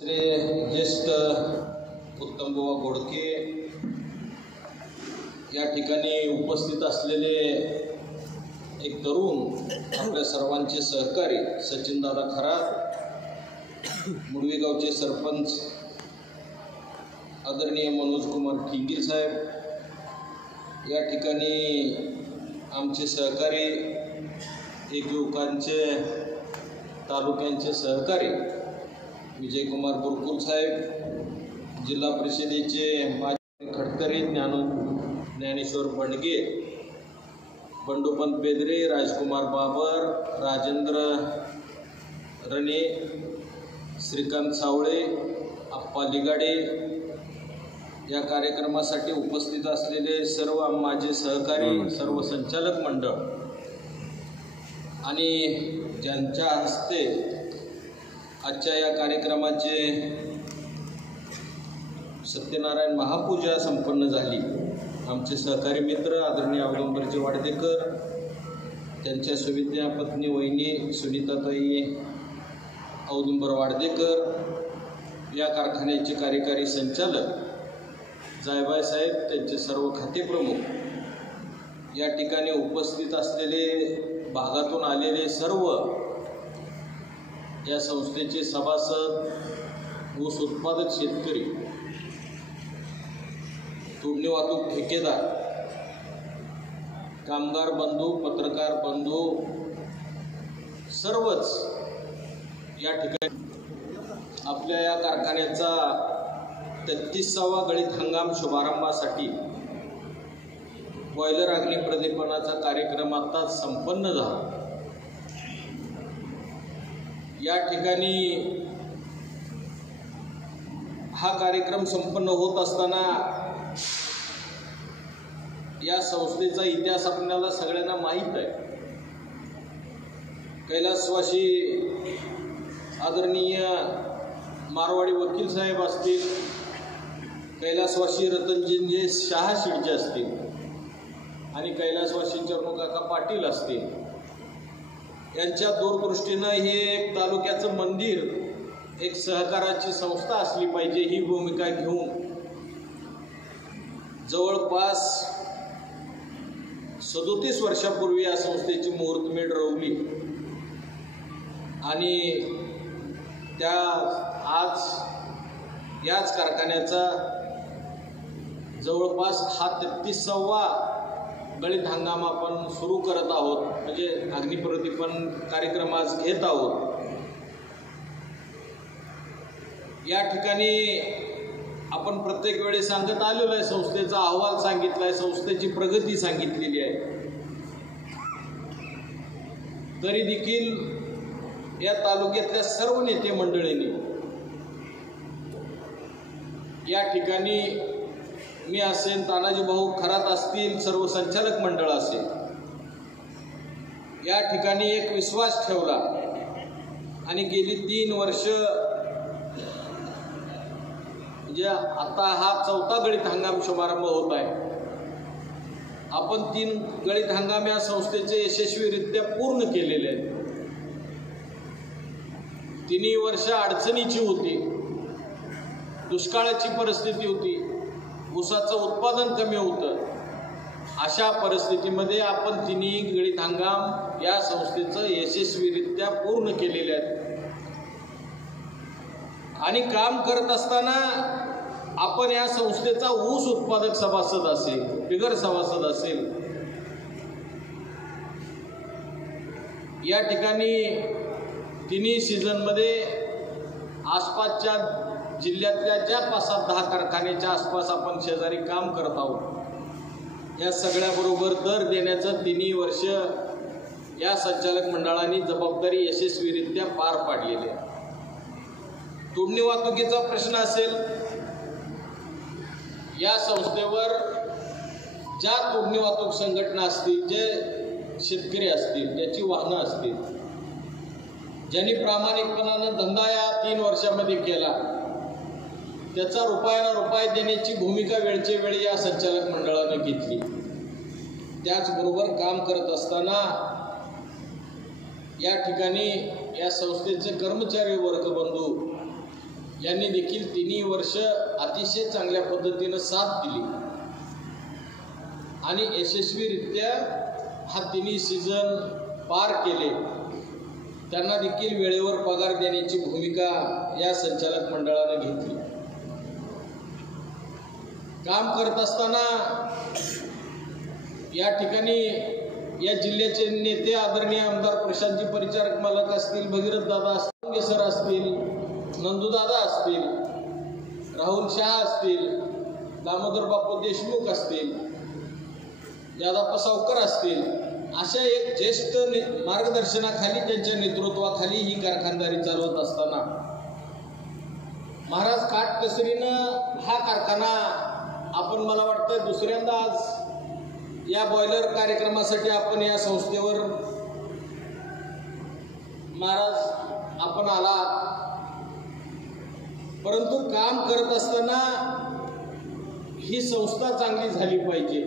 ज्येष्ठ उत्तमबुवा घोडके या ठिकाणी उपस्थित असलेले एक तरुण आपल्या सर्वांचे सहकारी सचिनदादा खरात, मुळवी गावचे सरपंच आदरणीय मनोज कुमार ठिंगीर साहेब, या ठिकाणी आमचे सहकारी एक युवकांचे तालुक्यांचे सहकारी विजय कुमार बुरकुल साहेब, जिल्हा परिषदेचे माजी खडकरी ज्ञानेश्वर बंडगे, बंडोपंत बेदरे, राजकुमार बाबर, राजेंद्र रणे, श्रीकांत सावळे, आप्पा लिगाडे, या कार्यक्रमासाठी उपस्थित असलेले सर्व माझे सहकारी, सर्व संचालक मंडळ आणि ज्यांच्या हस्ते आजच्या या कार्यक्रमाचे सत्यनारायण महापूजा संपन्न झाली, आमचे सहकारी मित्र आदरणीय औदुंबरजी वाडदेकर, त्यांच्या सुविद्या पत्नी वहिनी सुनीताताई औदुंबर वाडदेकर, या कारखान्याचे कार्यकारी संचालक जायबाई साहेब, त्यांचे सर्व खाते प्रमुख, या ठिकाणी उपस्थित असलेले भागातून आलेले सर्व या संस्थेचे सभासद, ऊस उत्पादक शेतकरी, तोडणी वाहतूक ठेकेदार, कामगार बंधू, पत्रकार बंधू, सर्वच या ठिकाणी आपल्या या कारखान्याचा 33वा गळीत हंगाम शुभारंभासाठी बॉयलर अग्नी प्रदीपनाचा कार्यक्रम आताच संपन्न झाला। या ठिकाणी हा कार्यक्रम संपन्न होत असताना या संस्थेचा इतिहास आपल्याला सगळ्यांना माहीत आहे। कैलासवासी आदरणीय मारवाडी वकील साहेब असतील, कैलासवासी रतनजिंजे शाह शिडजे असतील आणि कैलासवासी चरणूकाका पाटील असतील, यांच्या दूरदृष्टीनं हे एक तालुक्याचं मंदिर, एक सहकाराची संस्था असली पाहिजे ही भूमिका घेऊन जवळपास 37 वर्षापूर्वी या संस्थेची मुहूर्तमेढ रोवली आणि त्या आज याच कारखान्याचा जवळपास हा 33वा गळीत हंगाम आपण सुरू करत आहोत, म्हणजे अग्निप्रदीपन कार्यक्रम आज घेत आहोत। या ठिकाणी आपण प्रत्येक वेळी सांगत आलेलो आहे, संस्थेचा अहवाल सांगितला आहे, संस्थेची प्रगती सांगितलेली आहे, तरी देखील या तालुक्यातल्या सर्व नेते मंडळींनी या ठिकाणी मी असेल, तानाजी भाऊ खरात असतील, सर्व संचालक मंडळ असेल, या ठिकाणी एक विश्वास ठेवला आणि गेली 3 वर्ष म्हणजे आता हा 4था गळीत हंगाम शुभारंभ होत आहे। आपण 3 गळीत हंगाम या संस्थेचे यशस्वीरित्या पूर्ण केलेले आहेत। 3 वर्ष अडचणीची होती, दुष्काळाची परिस्थिती होती, ऊसाचं उत्पादन कमी होतं, अशा परिस्थितीमध्ये आपण 3 गळीत हंगाम या संस्थेचं यशस्वीरित्या पूर्ण केलेले आहेत आणि काम करत असताना आपण या संस्थेचा ऊस उत्पादक सभासद असेल, बिगर सभासद असेल, या ठिकाणी 3 सीझनमध्ये आसपासच्या जिल्ह्यातल्या ज्या 5-10 कारखान्याच्या आसपास आपण शेजारी काम करत आहोत, या सगळ्याबरोबर दर देण्याचं 3 वर्ष या संचालक मंडळाने जबाबदारी यशस्वीरित्या पार पाडलेली आहे। तोडणी वाहतुकीचा प्रश्न असेल, या संस्थेवर ज्या तोडणी वाहतूक संघटना असतील, जे शेतकरी असतील, ज्याची वाहनं असतील, ज्यांनी प्रामाणिकपणानं धंदा या 3 वर्षामध्ये केला, त्याचा रुपयाला रुपये देण्याची भूमिका वेळच्या वेळी या संचालक मंडळानं घेतली। त्याचबरोबर काम करत असताना या ठिकाणी या संस्थेचे कर्मचारी वर्ग बंधू यांनी देखील तिन्ही वर्ष अतिशय चांगल्या पद्धतीनं साथ दिली आणि यशस्वीरित्या हा तिन्ही सीझन पार केले. त्यांना देखील वेळेवर पगार देण्याची भूमिका या संचालक मंडळाने घेतली. काम करत असताना या ठिकाणी या जिल्ह्याचे नेते आदरणीय आमदार प्रशांतजी परिचारक मालक असतील, भगीरथ दादा असतील, सर असतील, नंदूदादा असतील, राहुल शहा असतील, दामोदर बापू देशमुख असतील, यादप्पा सावकर असतील, अशा एक ज्येष्ठ मार्गदर्शनाखाली त्यांच्या नेतृत्वाखाली ही कारखानदारी चालवत असताना महाराज काटकसरीनं हा कारखाना आपण मला वाटतं दुसऱ्यांदा आज या बॉयलर कार्यक्रमासाठी आपण या संस्थेवर महाराज आपण आला. परंतु काम करत असताना ही संस्था चांगली झाली पाहिजे.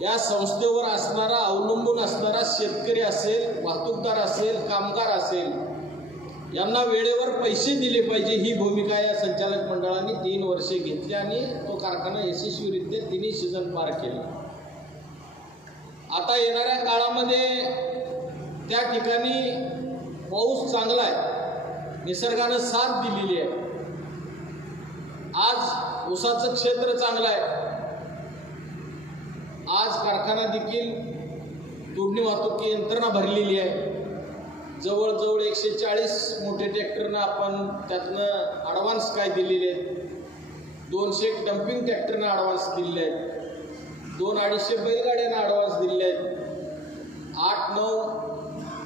या संस्थेवर असणारा अवलंबून असणारा शेतकरी असेल, वाहतूकदार असेल, कामगार असेल, यांना वेळेवर पैसे दिले पाहिजे ही भूमिका या संचालक मंडळाने 3 वर्षे घेतली आणि तो कारखाना यशस्वीरित्या तिन्ही सीझन पार केला. आता येणाऱ्या काळामध्ये त्या ठिकाणी पाऊस चांगला आहे, निसर्गानं साथ दिलेली आहे. आज ऊसाचं क्षेत्र चांगलं आहे. आज कारखाना देखील तोडणी वाहतुकी यंत्रणा भरलेली आहे. जवळजवळ 140 मोठे ट्रॅक्टरनं आपण त्यातनं ॲडव्हान्स काय दिलेले आहेत. 200 डम्पिंग ट्रॅक्टरनं ॲडव्हान्स दिलेले आहेत. 200-250 बैलगाड्यांना ॲडव्हान्स दिलेले आहेत. 8-9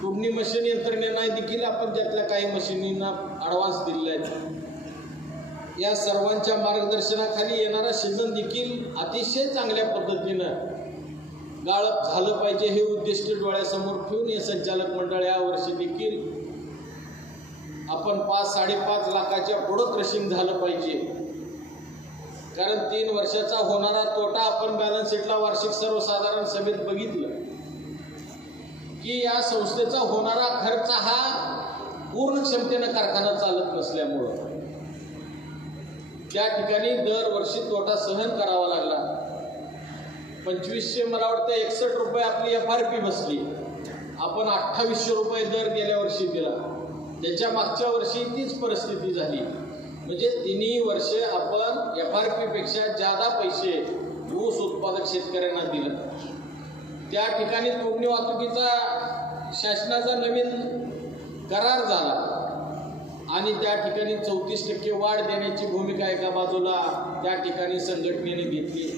तोडणी मशीन यंत्रणेना देखील आपण त्यातल्या काही मशीनींना ॲडव्हान्स दिलेले आहेत. या सर्वांच्या मार्गदर्शनाखाली येणारा सीझन देखील अतिशय चांगल्या पद्धतीनं गाळप झालं पाहिजे हे उद्दिष्ट डोळ्यासमोर ठेवून हे संचालक मंडळ या वर्षी देखील आपण 5-5.5 लाखाच्या पुढं क्रशिंग झालं पाहिजे. कारण 3 वर्षाचा होणारा तोटा आपण बॅलन्स शीटला वार्षिक सर्वसाधारण सभेत बघितलं की या संस्थेचा होणारा खर्च हा पूर्ण क्षमतेनं कारखाना चालत नसल्यामुळं त्या ठिकाणी दरवर्षी तोटा सहन करावा लागला. 2500 मला वाटतं 61 रुपये आपली FRP बसली. आपण 2800 रुपये दर गेल्या वर्षी दिला. त्याच्या मागच्या वर्षी तीच परिस्थिती झाली. म्हणजे तिन्ही वर्षे आपण FRP पेक्षा जादा पैसे ऊस उत्पादक शेतकऱ्यांना दिलं. त्या ठिकाणी तोडणी वाहतुकीचा शासनाचा नवीन करार झाला आणि त्या ठिकाणी 34% वाढ देण्याची भूमिका एका बाजूला त्या ठिकाणी संघटनेने घेतली.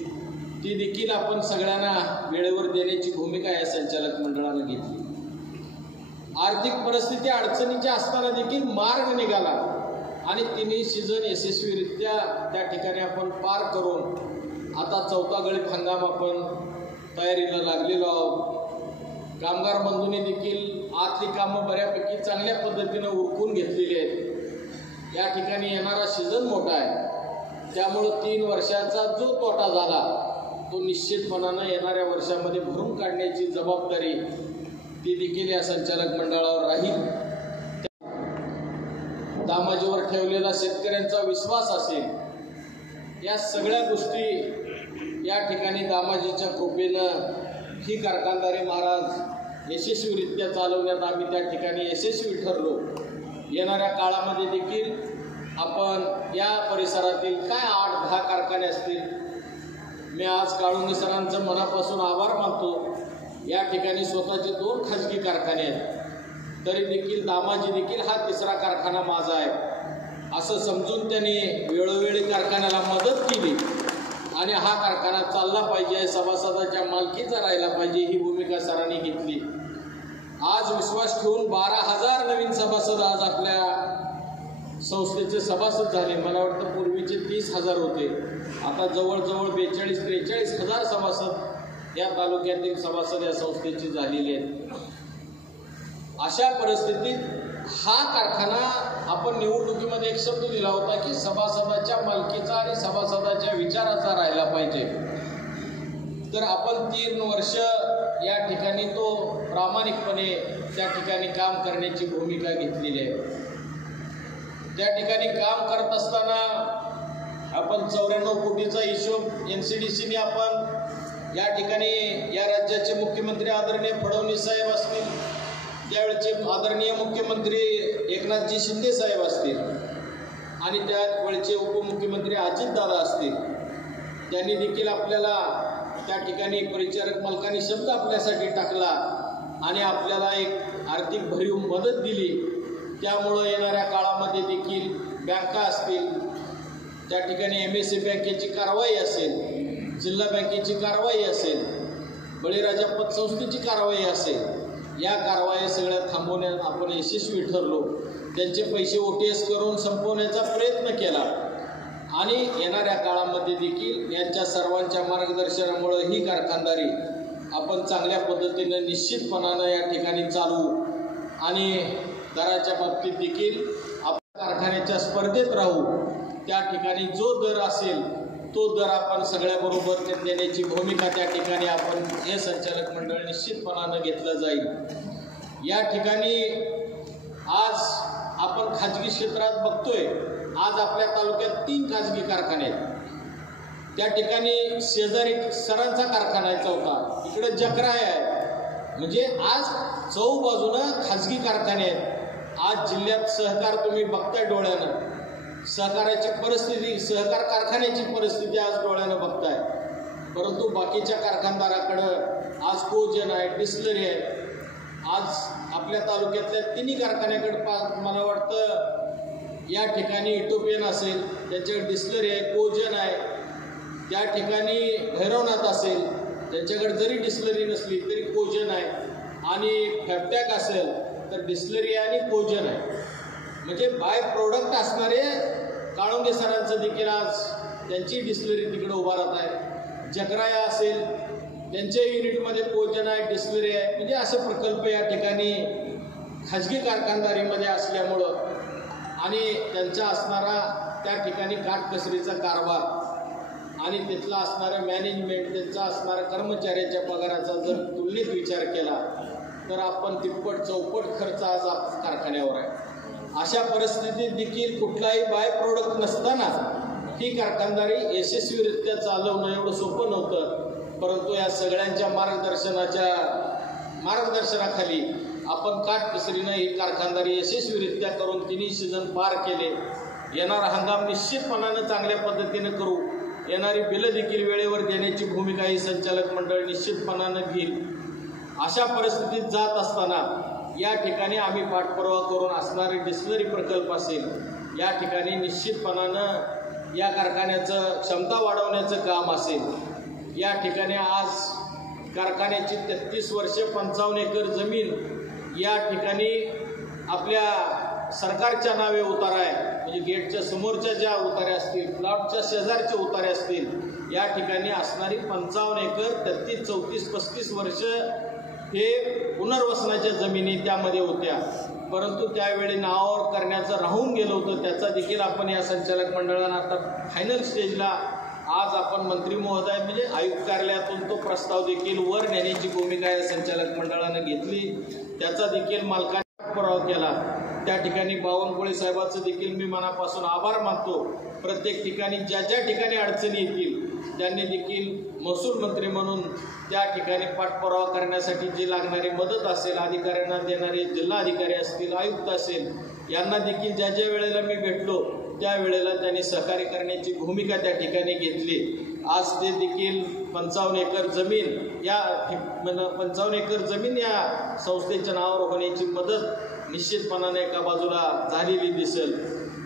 ती देखील आपण सगळ्यांना वेळेवर देण्याची भूमिका या संचालक मंडळानं घेतली. आर्थिक परिस्थिती अडचणीची असताना देखील मार्ग निघाला आणि तिन्ही सीझन यशस्वीरित्या त्या ठिकाणी आपण पार करून आता 4था गळीत हंगाम आपण तयारीला लागलेलो आहोत. कामगार बंधूंनी देखील आतली कामं बऱ्यापैकी चांगल्या पद्धतीनं उरकून घेतलेली आहेत. या ठिकाणी येणारा सीझन मोठा आहे, त्यामुळं 3 वर्षाचा जो तोटा झाला तो निश्चितपणानं येणाऱ्या वर्षामध्ये भरून काढण्याची जबाबदारी ती देखील या संचालक मंडळावर राहील. दामाजीवर ठेवलेला शेतकऱ्यांचा विश्वास असेल, या सगळ्या गोष्टी या ठिकाणी दामाजीच्या कृपेनं ही कारखानदारी महाराज यशस्वीरित्या चालवण्यात आम्ही त्या ठिकाणी यशस्वी ठरलो. येणाऱ्या काळामध्ये देखील आपण या परिसरातील काय 8-10 कारखाने असतील. मी आज काळुंगे सरांचं मनापासून आभार मानतो. या ठिकाणी स्वतःचे 2 खाजगी कारखाने आहेत, तरी देखील दामाजी देखील हा 3रा कारखाना माझा आहे असं समजून त्यांनी वेळोवेळी कारखान्याला मदत केली आणि हा कारखाना चालला पाहिजे, सभासदाच्या मालकीचा राहिला पाहिजे ही भूमिका सरांनी घेतली. आज विश्वास ठेवून 12,000 नवीन सभासद आज आपल्या संस्थेचे सभासद झाले. मला वाटतं पूर्वीचे 30,000 होते, आता जवळजवळ 42-43,000 सभासद या तालुक्यातील सभासद या संस्थेचे झालेले आहेत. अशा परिस्थितीत हा कारखाना आपण निवडणुकीमध्ये एक शब्द दिला होता की सभासदाच्या मालकीचा आणि सभासदाच्या विचाराचा राहिला पाहिजे. तर आपण 3 वर्ष या ठिकाणी तो प्रामाणिकपणे त्या ठिकाणी काम करण्याची भूमिका घेतलेली आहे. त्या ठिकाणी काम करत असताना आपण 94 कोटीचा हिशोब NCDCने आपण या ठिकाणी या राज्याचे मुख्यमंत्री आदरणीय फडणवीस साहेब असतील, त्यावेळेचे आदरणीय मुख्यमंत्री एकनाथजी शिंदे साहेब असतील आणि त्यावेळेचे उपमुख्यमंत्री अजितदादा असतील, त्यांनी देखील आपल्याला त्या ठिकाणी परिचारक मालकांनी शब्द आपल्यासाठी टाकला आणि आपल्याला एक आर्थिक भरीव मदत दिली. त्यामुळं येणाऱ्या काळामध्ये देखील बँका असतील, त्या ठिकाणी MSE बँकेची कारवाई असेल, जिल्हा बँकेची कारवाई असेल, बळीराजा पतसंस्थेची कारवाई असेल, या कारवाई सगळ्या थांबवण्यात आपण यशस्वी ठरलो. त्यांचे पैसे OTS करून संपवण्याचा प्रयत्न केला आणि येणाऱ्या काळामध्ये देखील यांच्या सर्वांच्या मार्गदर्शनामुळे ही कारखानदारी आपण चांगल्या पद्धतीनं निश्चितपणानं या ठिकाणी चालवू आणि दराच्या बाबतीत देखील आपण कारखान्याच्या स्पर्धेत राहू. त्या ठिकाणी जो दर असेल तो दर आपण सगळ्याबरोबर देण्याची भूमिका त्या ठिकाणी आपण हे संचालक मंडळ निश्चितपणानं घेतलं जाईल. या ठिकाणी आज आपण खाजगी क्षेत्रात बघतोय, आज आपल्या तालुक्यात 3 खाजगी कारखाने आहेत. त्या ठिकाणी शेजारी सरांचा कारखाना आहे 4था, इकडे जकराय आहे. म्हणजे आज 4 बाजूनं खाजगी कारखाने आहेत. आज जिल्ह्यात सहकार तुम्ही बघताय डोळ्यानं, सहकाराची परिस्थिती, सहकार कारखान्याची परिस्थिती आज डोळ्यानं बघताय. परंतु बाकीच्या कारखानदाराकडं आज कोजन आहे, डिस्लरी आहे. आज आपल्या तालुक्यातल्या 3 कारखान्याकडे मला वाटतं या ठिकाणी इटोपियन असेल, त्याच्याकडे डिस्लरी आहे, कोजन आहे. त्या ठिकाणी भैरवनाथ असेल, त्यांच्याकडे जरी डिस्लरी नसली तरी कोजन आहे. आणि फॅबटॅक असेल तर डिस्लरी आणि कोजन आहे. म्हणजे बाय प्रोडक्ट असणारे काळुंगे सरांचं देखील आज त्यांची डिस्लरी तिकडे उभारत आहे. जकराया असेल, त्यांच्या युनिटमध्ये कोजन आहे, डिस्लरी आहे. म्हणजे असे प्रकल्प या ठिकाणी खाजगी कारखानदारीमध्ये असल्यामुळं आणि त्यांचा असणारा त्या ठिकाणी काटकसरीचा कारभार आणि तिथला असणारं मॅनेजमेंट, त्यांचा असणारा कर्मचाऱ्याच्या पगाराचा जर तुलनेत विचार केला तर आपण तिप्पट चौपट खर्च आज कारखान्यावर आहे. अशा परिस्थितीत देखील कुठलाही बाय प्रोडक्ट नसताना ही कारखानदारी यशस्वीरित्या चालवणं एवढं सोपं नव्हतं. परंतु या सगळ्यांच्या मार्गदर्शनाखाली आपण काटकसरीनं ही कारखानदारी यशस्वीरित्या करून 3 सीझन पार केले. येणारा हंगाम निश्चितपणानं चांगल्या पद्धतीनं करू. येणारी बिलं देखील वेळेवर देण्याची भूमिका ही संचालक मंडळ निश्चितपणानं घेईल. अशा परिस्थितीत जात असताना या ठिकाणी आम्ही पाठपुरावा करून असणारे डिस्लरी प्रकल्प असेल, या ठिकाणी निश्चितपणानं या कारखान्याचं क्षमता वाढवण्याचं काम असेल. या ठिकाणी आज कारखान्याची 33 वर्षे 55 एकर जमीन या ठिकाणी आपल्या सरकारच्या नावे उतारा आहे. म्हणजे गेटच्या समोरच्या ज्या उतार्या असतील, प्लॉटच्या शेजारच्या उतार्या असतील, या ठिकाणी असणारी 55 एकर 33, 34, 35 वर्ष हे पुनर्वसनाच्या जमिनी त्यामध्ये होत्या. परंतु त्यावेळी नावावर करण्याचं राहून गेलं होतं. त्याचा देखील आपण या संचालक मंडळानं आता फायनल स्टेजला आज आपण मंत्री महोदय म्हणजे आयुक्त कार्यालयातून तो प्रस्ताव देखील वर नेण्याची भूमिका या संचालक मंडळानं घेतली. त्याचा देखील मालकाने पुरावा केला. त्या ठिकाणी बावनकुळे साहेबांचं देखील मी मनापासून आभार मानतो. प्रत्येक ठिकाणी ज्या ज्या ठिकाणी अडचणी येतील त्यांनी देखील महसूल मंत्री म्हणून त्या ठिकाणी पाठपुरावा करण्यासाठी जी लागणारी मदत असेल, अधिकाऱ्यांना देणारे जिल्हाधिकारी असतील, आयुक्त असेल, यांना देखील ज्या ज्या वेळेला मी भेटलो त्यावेळेला त्यांनी सहकार्य करण्याची भूमिका त्या ठिकाणी घेतली. आज ते देखील 55 एकर जमीन या 55 एकर जमीन या संस्थेच्या नावावर होण्याची मदत निश्चितपणाने एका बाजूला झालेली दिसेल.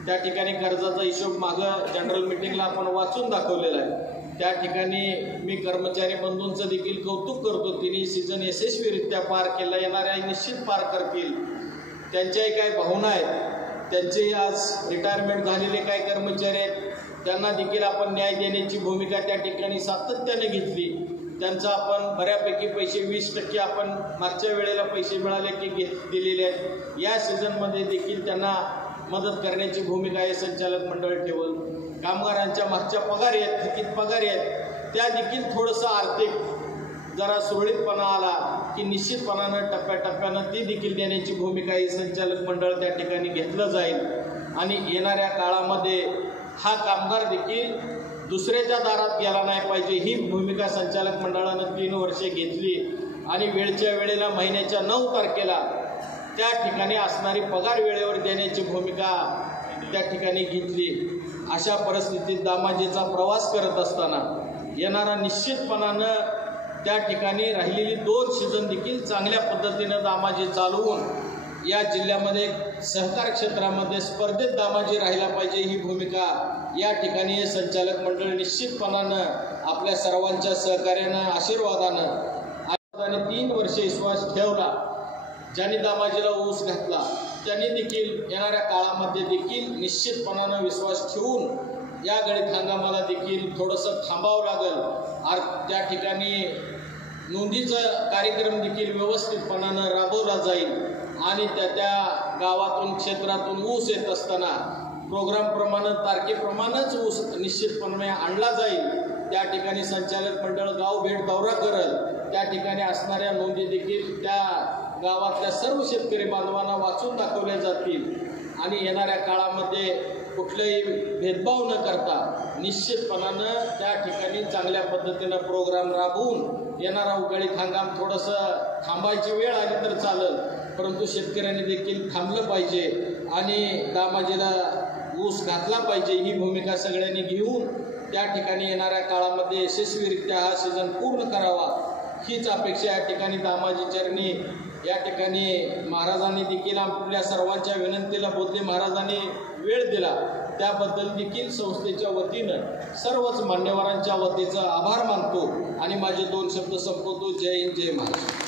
त्या ठिकाणी कर्जाचा हिशोब मागं जनरल मीटिंगला आपण वाचून दाखवलेला आहे. त्या ठिकाणी मी कर्मचारी बंधूंचं देखील कौतुक करतो. 3 सीझन यशस्वीरित्या पार केला. येणाऱ्या निश्चित पार करतील. त्यांच्याही काही भावना आहेत. त्यांचेही आज रिटायरमेंट झालेले काही कर्मचारी आहेत, त्यांना देखील आपण न्याय देण्याची भूमिका त्या ठिकाणी सातत्याने घेतली. त्यांचा आपण बऱ्यापैकी पैसे 20% आपण मागच्या वेळेला पैसे मिळाले की दिलेले आहेत. या सीझनमध्ये देखील त्यांना मदत करण्याची भूमिका हे संचालक मंडळ ठेवल. कामगारांच्या मागच्या पगार आहेत, थकीत पगार आहेत, त्या देखील थोडंसं आर्थिक जरा सुरळीतपणा आला की निश्चितपणानं टप्प्याटप्प्यानं ती देखील देण्याची भूमिका ही संचालक मंडळ त्या ठिकाणी घेतलं जाईल. आणि येणाऱ्या काळामध्ये हा कामगार देखील दुसऱ्याच्या दारात गेला नाही पाहिजे ही भूमिका संचालक मंडळानं 3 वर्षे घेतली आणि वेळच्या वेळेला महिन्याच्या 9 तारखेला त्या ठिकाणी असणारी पगार वेळेवर देण्याची भूमिका त्या ठिकाणी घेतली। अशा परिस्थितीत दामाजीचा प्रवास करत असताना येणारा निश्चितपणानं त्या ठिकाणी राहिलेली 2 सीझन देखील चांगल्या पद्धतीनं दामाजी चालवून या जिल्ह्यामध्ये सहकार क्षेत्रामध्ये स्पर्धेत दामाजी राहिला पाहिजे ही भूमिका या ठिकाणी संचालक मंडळ निश्चितपणानं आपल्या सर्वांच्या सहकार्यानं आशीर्वादानं 3 वर्षे विश्वास ठेवला। ज्यांनी दामाजीला ऊस घातला त्यांनी देखील येणाऱ्या काळामध्ये देखील निश्चितपणानं विश्वास ठेवून या गळीत हंगामाला देखील थोडंसं थांबावं लागेल। त्या ठिकाणी नोंदीचा कार्यक्रम देखील व्यवस्थितपणानं राबवला जाईल आणि त्या गावातून क्षेत्रातून ऊस येत असताना प्रोग्रामप्रमाणे तारखेप्रमाणेच ऊस निश्चितपणे आणला जाईल। त्या ठिकाणी संचालक मंडळ गाव भेट दौरा करेल, त्या ठिकाणी असणाऱ्या नोंदी देखील त्या गावातल्या सर्व शेतकरी बांधवांना वाचून दाखवल्या जातील आणि येणाऱ्या काळामध्ये कुठलेही भेदभाव न करता निश्चितपणानं त्या ठिकाणी चांगल्या पद्धतीनं प्रोग्राम राबवून येणारा उगाळीत हंगाम थोडंसं थांबायची वेळ आली तर चालेल, परंतु शेतकऱ्यांनी देखील थांबलं पाहिजे आणि दामाजीला ऊस घातला पाहिजे ही भूमिका सगळ्यांनी घेऊन त्या ठिकाणी येणाऱ्या काळामध्ये यशस्वीरित्या हा सीझन पूर्ण करावा हीच अपेक्षा या ठिकाणी दामाजी चरणी या ठिकाणी महाराजांनी देखील आपल्या सर्वांच्या विनंतीला बोधले महाराजांनी वेळ दिला त्याबद्दल देखील संस्थेच्या वतीनं सर्वच मान्यवरांच्या वतीचा आभार मानतो आणि माझे 2 शब्द संपवतो। जय हिंद, जय महाराष्ट्र।